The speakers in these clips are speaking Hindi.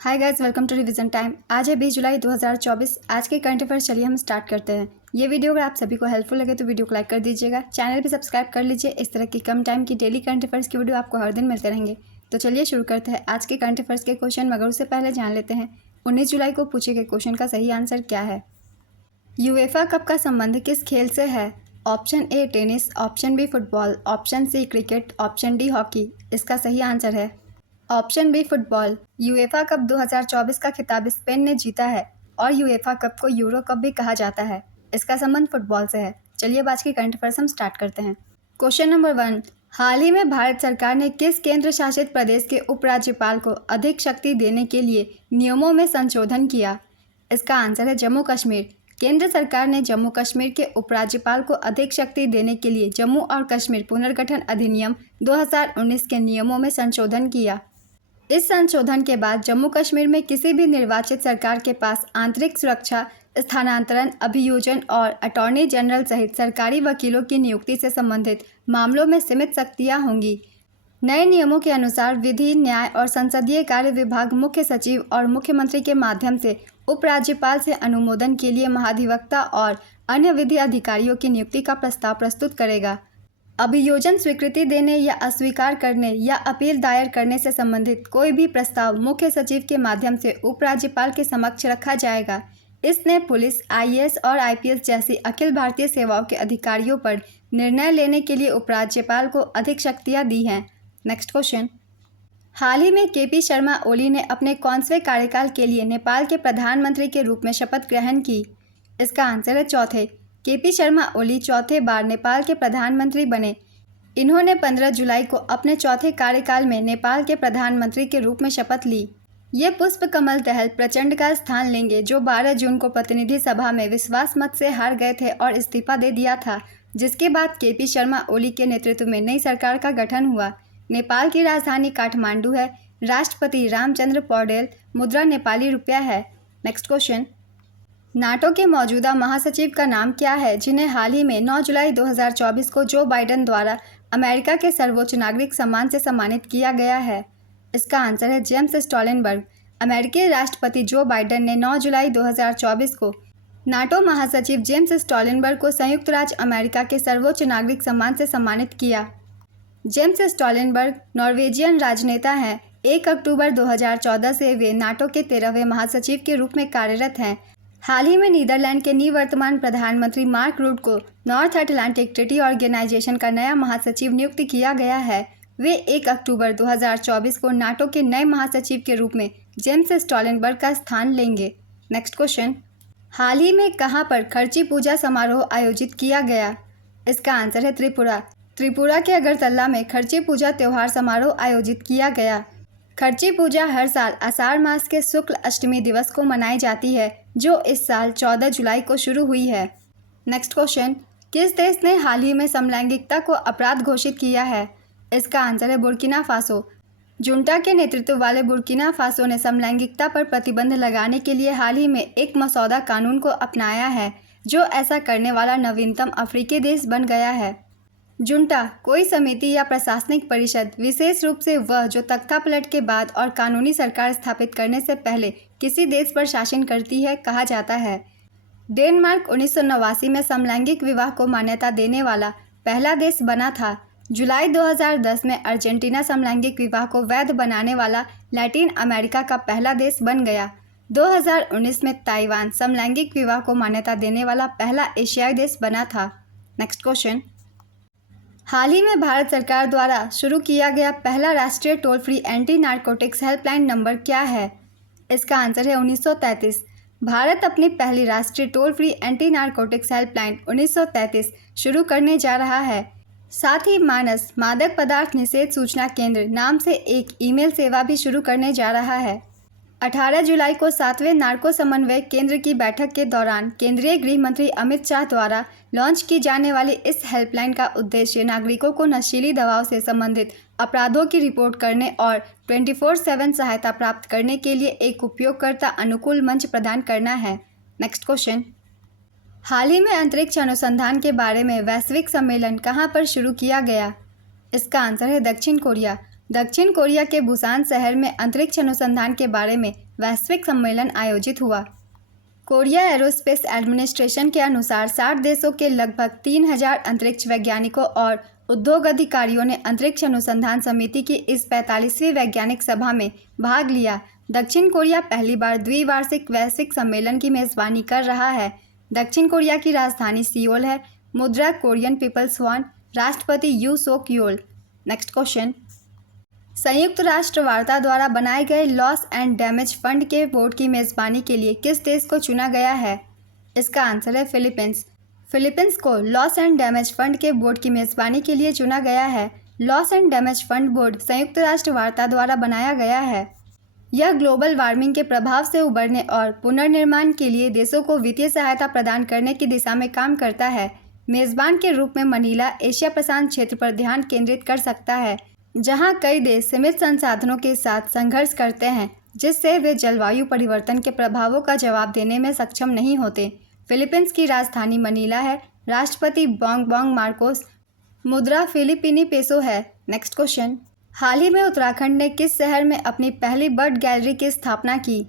Hi guys, welcome to revision time. आज है 20 जुलाई 2024। आज के करंट अफेयर्स चलिए हम स्टार्ट करते हैं। ये वीडियो अगर आप सभी को हेल्पफुल लगे तो वीडियो को लाइक कर दीजिएगा, चैनल भी सब्सक्राइब कर लीजिए। इस तरह की कम टाइम की डेली करंट अफेयर्स की वीडियो आपको हर दिन मिलते रहेंगे। तो चलिए शुरू करते हैं आज के करंट अफेयर्स के क्वेश्चन, मगर उससे पहले जान लेते हैं 19 जुलाई को पूछे गए क्वेश्चन का सही आंसर क्या है। यूएफा कप का संबंध किस खेल से है? Option A tennis, option B football, option C cricket, option D hockey. इसका सही आंसर है option B football. UEFA cup 2024 का खिताब स्पेन ने जीता है और यूएफा कप को यूरो कप भी कहा जाता है। इसका संबंध फुटबॉल से है। चलिए आज की करंट अफेयर्स हम स्टार्ट करते हैं। क्वेश्चन नंबर 1, हाल ही में भारत सरकार ने किस केंद्र शासित प्रदेश के उपराज्यपाल को अधिक शक्ति देने के लिए नियमों में संशोधन किया? इसका आंसर है जम्मू कश्मीर। केंद्र सरकार ने जम्मू कश्मीर के उपराज्यपाल को अधिक शक्ति देने के लिए जम्मू और कश्मीर पुनर्गठन अधिनियम 2019 के नियमों में संशोधन किया। इस संशोधन के बाद जम्मू कश्मीर में किसी भी निर्वाचित सरकार के पास आंतरिक सुरक्षा, स्थानांतरण, अभियोजन और अटॉर्नी जनरल सहित सरकारी वकीलों की नियुक्ति से संबंधित मामलों में सीमित शक्तियां होंगी। नए नियमों के अनुसार विधि, न्याय और संसदीय कार्य विभाग मुख्य सचिव और मुख्यमंत्री के माध्यम से उपराज्यपाल से अनुमोदन के लिए महाधिवक्ता और अन्य विधि अधिकारियों की नियुक्ति का प्रस्ताव प्रस्तुत करेगा। अभियोजन स्वीकृति देने या अस्वीकार करने या अपील दायर करने से संबंधित कोई भी प्रस्ताव मुख्य सचिव के माध्यम से उपराज्यपाल के समक्ष रखा जाएगा। इसने पुलिस, आईएएस और आईपीएस जैसी अखिल भारतीय सेवाओं के अधिकारियों पर निर्णय लेने के लिए उपराज्यपाल को अधिक शक्तियां दी हैं। नेक्स्ट क्वेश्चन, हाल ही में केपी शर्मा ओली ने अपने कौनसवें कार्यकाल के लिए नेपाल के प्रधानमंत्री के रूप में शपथ ग्रहण की? इसका आंसर है चौथे। केपी शर्मा ओली चौथे बार नेपाल के प्रधानमंत्री बने। इन्होंने 15 जुलाई को अपने चौथे कार्यकाल में नेपाल के प्रधानमंत्री के रूप में शपथ ली। ये पुष्प कमल दहल प्रचंड का स्थान लेंगे, जो 12 जून को प्रतिनिधि सभा में विश्वास मत से हार गए थे और इस्तीफा दे दिया था, जिसके बाद केपी शर्मा ओली के नेतृत्व में नई सरकार का गठन हुआ। नेपाल की राजधानी काठमांडू है। राष्ट्रपति रामचंद्र पौडेल। मुद्रा नेपाली रुपया है। नेक्स्ट क्वेश्चन, नाटो के मौजूदा महासचिव का नाम क्या है, जिन्हें हाल ही में 9 जुलाई 2024 को जो बाइडेन द्वारा अमेरिका के सर्वोच्च नागरिक सम्मान से सम्मानित किया गया है? इसका आंसर है जेम्स स्टोलनबर्ग। अमेरिकी राष्ट्रपति जो बाइडेन ने 9 जुलाई 2024 को नाटो महासचिव जेम्स स्टोलनबर्ग को संयुक्त राज्य अमेरिका के सर्वोच्च नागरिक सम्मान से सम्मानित किया। जेम्स स्टोलनबर्ग नॉर्वेजियन राजनेता हैं। 1 अक्टूबर 2014 से वे नाटो के 13वें महासचिव के रूप में कार्यरत हैं। हाल ही में नीदरलैंड के निवर्तमान प्रधानमंत्री मार्क रूट को नॉर्थ अटलांटिक ट्रीटी ऑर्गेनाइजेशन का नया महासचिव नियुक्त किया गया है। वे 1 अक्टूबर 2024 को नाटो के नए महासचिव के रूप में जेम्स स्टोलनबर्ग का स्थान लेंगे। नेक्स्ट क्वेश्चन, हाल ही में कहां पर खर्ची पूजा समारोह आयोजित किया गया? इसका आंसर है त्रिपुरा। त्रिपुरा के अगरतला में खर्ची पूजा त्यौहार समारोह आयोजित किया गया। खर्ची पूजा हर साल आषाढ़ मास के शुक्ल अष्टमी दिवस को मनाई जाती है, जो इस साल 14 जुलाई को शुरू हुई है। नेक्स्ट क्वेश्चन, किस देश ने हाल ही में समलैंगिकता को अपराध घोषित किया है? इसका आंसर है बुर्किना फासो। जुंटा के नेतृत्व वाले बुर्किना फासो ने समलैंगिकता पर प्रतिबंध लगाने के लिए हाल ही में एक मसौदा कानून को अपनाया है, जो ऐसा करने वाला नवीनतम अफ्रीकी देश बन गया है। जुंटा कोई समिति या प्रशासनिक परिषद, विशेष रूप से वह जो तख्तापलट के बाद और कानूनी सरकार स्थापित करने से पहले किसी देश पर शासन करती है, कहा जाता है। डेनमार्क 1989 में समलैंगिक विवाह को मान्यता देने वाला पहला देश बना था। जुलाई 2010 में अर्जेंटीना समलैंगिक विवाह को वैध बनाने वाला लैटिन अमेरिका का पहला देश बन गया। 2019 में ताइवान समलैंगिक विवाह को मान्यता देने वाला पहला एशियाई देश बना था। नेक्स्ट क्वेश्चन, हाल ही में भारत सरकार द्वारा शुरू किया गया पहला राष्ट्रीय toll free anti narcotics helpline number क्या है? इसका आंसर है 1933। भारत अपनी पहली राष्ट्रीय toll free anti narcotics helpline 1933 शुरू करने जा रहा है। साथ ही मानस मादक पदार्थ निषेध सूचना केंद्र नाम से एक ईमेल सेवा भी शुरू करने जा रहा है। 18 जुलाई को 7वें नार्को समन्वय केंद्र की बैठक के दौरान केंद्रीय गृह मंत्री अमित शाह द्वारा लॉन्च की जाने वाली इस हेल्पलाइन का उद्देश्य नागरिकों को नशीली दवाओं से संबंधित अपराधों की रिपोर्ट करने और 24/7 सहायता प्राप्त करने के लिए एक उपयोगकर्ता अनुकूल मंच प्रदान करना है। नेक्स्ट क्वेश्चन, हाल ही में अंतरिक्ष अनुसंधान के बारे में वैश्विक सम्मेलन कहां पर शुरू किया गया? इसका आंसर है दक्षिण कोरिया। दक्षिण कोरिया के बुसान शहर में अंतरिक्ष अनुसंधान के बारे में वैश्विक सम्मेलन आयोजित हुआ। कोरिया एरोस्पेस एडमिनिस्ट्रेशन के अनुसार 60 देशों के लगभग 3000 अंतरिक्ष वैज्ञानिकों और उद्योग अधिकारियों ने अंतरिक्ष अनुसंधान समिति की इस 45वीं वैज्ञानिक सभा में भाग लिया। दक्षिण कोरिया पहली बार द्विवार्षिक वैश्विक सम्मेलन की मेजबानी कर रहा है। दक्षिण कोरिया की राजधानी सियोल है। मुद्रा कोरियन पीपल्स वॉन। राष्ट्रपति Yoon Suk Yeol. Next question, संयुक्त राष्ट्र वार्ता द्वारा बनाए गए लॉस एंड डैमेज फंड के बोर्ड की मेजबानी के लिए किस देश को चुना गया है? इसका आंसर है फिलीपींस। फिलीपींस को लॉस एंड डैमेज फंड के बोर्ड की मेजबानी के लिए चुना गया है। Loss and damage fund board संयुक्त राष्ट्र वार्ता द्वारा बनाया गया है। यह ग्लोबल वार्मिंग के प्रभाव से उबरने और पुनर्निर्माण के लिए देशों को वित्तीय सहायता प्रदान करने की दिशा में काम करता है। मेजबान के रूप में मनीला एशिया प्रशांत क्षेत्र पर ध्यान केंद्रित कर सकता है, जहां कई देश सीमित संसाधनों के साथ संघर्ष करते हैं, जिससे वे जलवायु परिवर्तन के प्रभावों का जवाब देने में सक्षम नहीं होते। फिलीपींस की राजधानी मनीला है। राष्ट्रपति बोंग मार्कोस। मुद्रा फिलीपीनी पेसो है। नेक्स्ट क्वेश्चन, हाल ही में उत्तराखंड ने किस शहर में अपनी पहली बर्ड गैलरी की स्थापना की?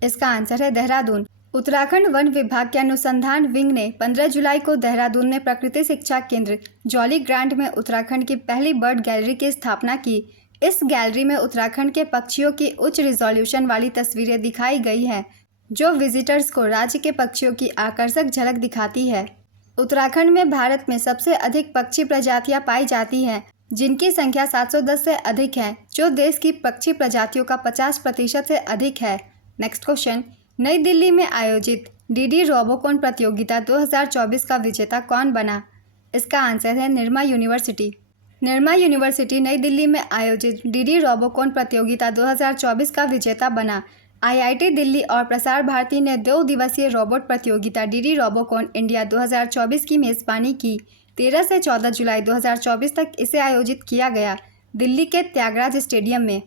इसका आंसर है देहरादून। उत्तराखंड वन विभाग के अनुसंधान विंग ने 15 जुलाई को देहरादून में प्रकृति शिक्षा केंद्र जॉली ग्रांट में उत्तराखंड की पहली बर्ड गैलरी की स्थापना की। इस गैलरी में उत्तराखंड के पक्षियों की उच्च रिजोल्यूशन वाली तस्वीरें दिखाई गई हैं, जो विजिटर्स को राज्य के पक्षियों की आकर्षक झलक दिखाती है। उत्तराखंड में भारत में सबसे अधिक पक्षी प्रजातियां पाई जाती हैं, जिनकी संख्या 710 से अधिक है, जो देश की पक्षी प्रजातियों का 50% से अधिक है। नेक्स्ट क्वेश्चन, नई दिल्ली में आयोजित डीडी रोबोकॉन प्रतियोगिता 2024 का विजेता कौन बना? इसका आंसर है निर्मा यूनिवर्सिटी। निर्मा यूनिवर्सिटी नई दिल्ली में आयोजित डीडी रोबोकॉन प्रतियोगिता 2024 का विजेता बना। आईआईटी दिल्ली और प्रसार भारती ने 2 दिवसीय रोबोट प्रतियोगिता डीडी रोबोकॉन इंडिया 2024 की मेजबानी की। 13 से 14 जुलाई 2024 तक इसे आयोजित किया गया, दिल्ली के त्यागराज स्टेडियम में।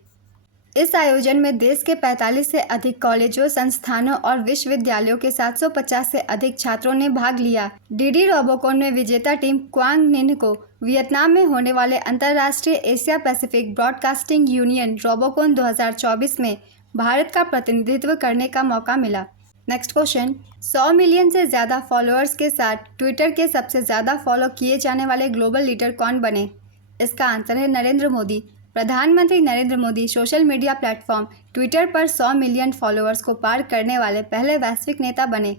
इस आयोजन में देश के 45 से अधिक कॉलेजों, संस्थानों और विश्वविद्यालयों के 750 से अधिक छात्रों ने भाग लिया। डीडी रोबोकॉन में विजेता टीम क्वांग निन को वियतनाम में होने वाले अंतर्राष्ट्रीय Asia Pacific broadcasting union Robocon 2024 में भारत का प्रतिनिधित्व करने का मौका मिला। नेक्स्ट क्वेश्चन, 100 मिलियन से ज़्यादा फॉलोअर्स के साथ ट्विटर के सबसे ज़्यादा फॉलो किए जाने वाले ग्लोबल लीडर कौन बने? इसका आंसर है नरेंद्र मोदी। प्रधानमंत्री Narendra Modi social media platform Twitter पर 100 मिलियन फॉलोअर्स को पार करने वाले पहले वैश्विक नेता बने।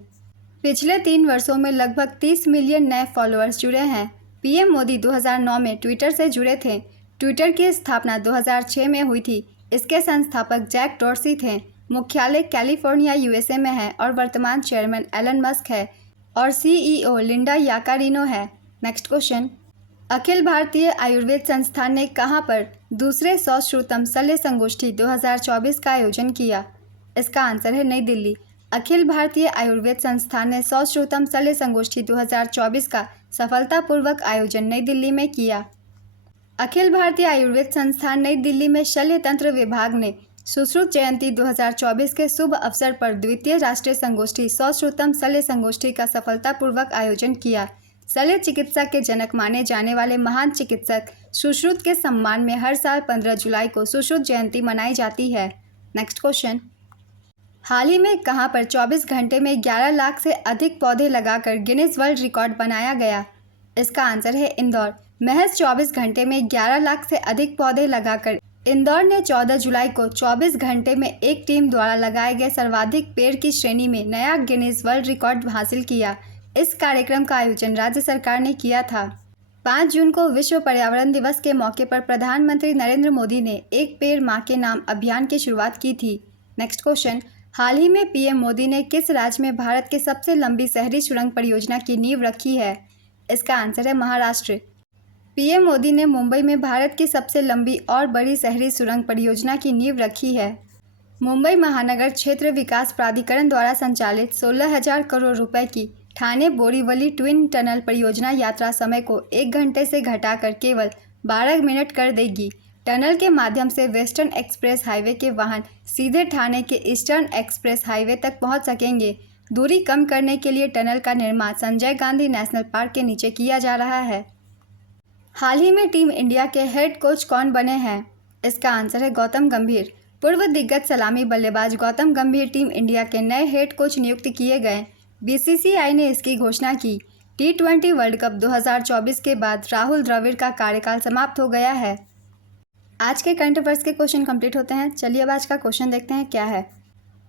पिछले 3 वर्षों में लगभग 30 मिलियन नए फॉलोअर्स जुड़े हैं। पीएम मोदी 2009 में ट्विटर से जुड़े थे। ट्विटर की स्थापना 2006 में हुई थी। इसके संस्थापक जैक डॉर्सी थे। मुख्यालय कैलिफोर्निया यूएसए में है और वर्तमान चेयरमैन एलन मस्क है और सीईओ लिंडा याकारिनो है। नेक्स्ट क्वेश्चन, अखिल भारतीय आयुर्वेद संस्थान ने कहां पर दूसरे 100 श्रुतम शल्य संगोष्ठी 2024 का आयोजन किया? इसका आंसर है नई दिल्ली। अखिल भारतीय आयुर्वेद संस्थान ने 100 श्रुतम शल्य संगोष्ठी 2024 का सफलतापूर्वक आयोजन नई दिल्ली में किया। अखिल भारतीय आयुर्वेद संस्थान नई दिल्ली में शल्य तंत्र विभाग ने सुश्रुत जयंती 2024 के शुभ अवसर पर द्वितीय राष्ट्रीय संगोष्ठी 100 श्रुतम शल्य संगोष्ठी का सफलतापूर्वक आयोजन किया। शल्य चिकित्सा के जनक माने जाने वाले महान चिकित्सक सुश्रुत के सम्मान में हर साल 15 जुलाई को सुश्रुत जयंती मनाई जाती है। नेक्स्ट क्वेश्चन, हाल ही में कहां पर 24 घंटे में 11 लाख से अधिक पौधे लगाकर गिनीज वर्ल्ड रिकॉर्ड बनाया गया? इसका आंसर है इंदौर। महज 24 घंटे में 11 लाख से अधिक पौधे लगाकर इंदौर ने 14 जुलाई को 24 घंटे में एक टीम द्वारा लगाए गए सर्वाधिक पेड़ की श्रेणी में नया गिनीज वर्ल्ड रिकॉर्ड हासिल किया। इस कार्यक्रम का आयोजन राज्य सरकार ने किया था। 5 जून को विश्व पर्यावरण दिवस के मौके पर प्रधानमंत्री नरेंद्र मोदी ने एक पेड़ मां के नाम अभियान की शुरुआत की थी। नेक्स्ट क्वेश्चन, हाल ही में पीएम मोदी ने किस राज्य में भारत के सबसे लंबी शहरी सुरंग परियोजना की नींव रखी है? इसका आंसर है महाराष्ट्र। पीएम मोदी ने मुंबई में भारत की सबसे लंबी और बड़ी शहरी सुरंग परियोजना की नींव रखी है। मुंबई महानगर क्षेत्र विकास प्राधिकरण द्वारा संचालित 16,000 करोड़ रुपए की ठाणे बोरीवली ट्विन टनल परियोजना यात्रा समय को 1 घंटे से घटाकर केवल 12 मिनट कर देगी। टनल के माध्यम से वेस्टर्न एक्सप्रेस हाईवे के वाहन सीधे ठाणे के ईस्टर्न एक्सप्रेस हाईवे तक पहुंच सकेंगे। दूरी कम करने के लिए टनल का निर्माण संजय गांधी नेशनल पार्क के नीचे किया जा रहा है। हाल ही में टीम इंडिया के हेड कोच कौन बने हैं? इसका आंसर है गौतम गंभीर। पूर्व दिग्गज सलामी बल्लेबाज गौतम गंभीर टीम इंडिया के नए हेड कोच नियुक्त किए गए। बीसीसीआई ने इसकी घोषणा की। T20 वर्ल्ड कप 2024 के बाद राहुल द्रविड़ का कार्यकाल समाप्त हो गया है। आज के करंट अफेयर्स के क्वेश्चन कंप्लीट होते हैं। चलिए अब आज का क्वेश्चन देखते हैं क्या है।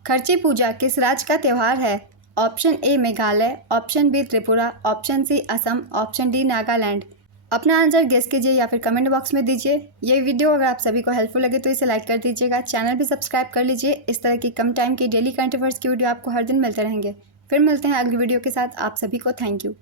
खर्ची पूजा किस राज्य का त्यौहार है? Option A Meghalaya, option B Tripura, option C Assam, option D Nagaland. अपना आंसर गेस कीजिए या फिर कमेंट बॉक्स में दीजिए। ये वीडियो अगर आप सभी को हेल्पफुल लगे तो इसे लाइक कर दीजिएगा। चैनल भी सब्सक्राइब कर लीजिए। इस तरह की कम टाइम की डेली करंट अफेयर्स की वीडियो आपको हर दिन मिलते रहेंगे। फिर मिलते हैं अगली वीडियो के साथ। आप सभी को थैंक यू।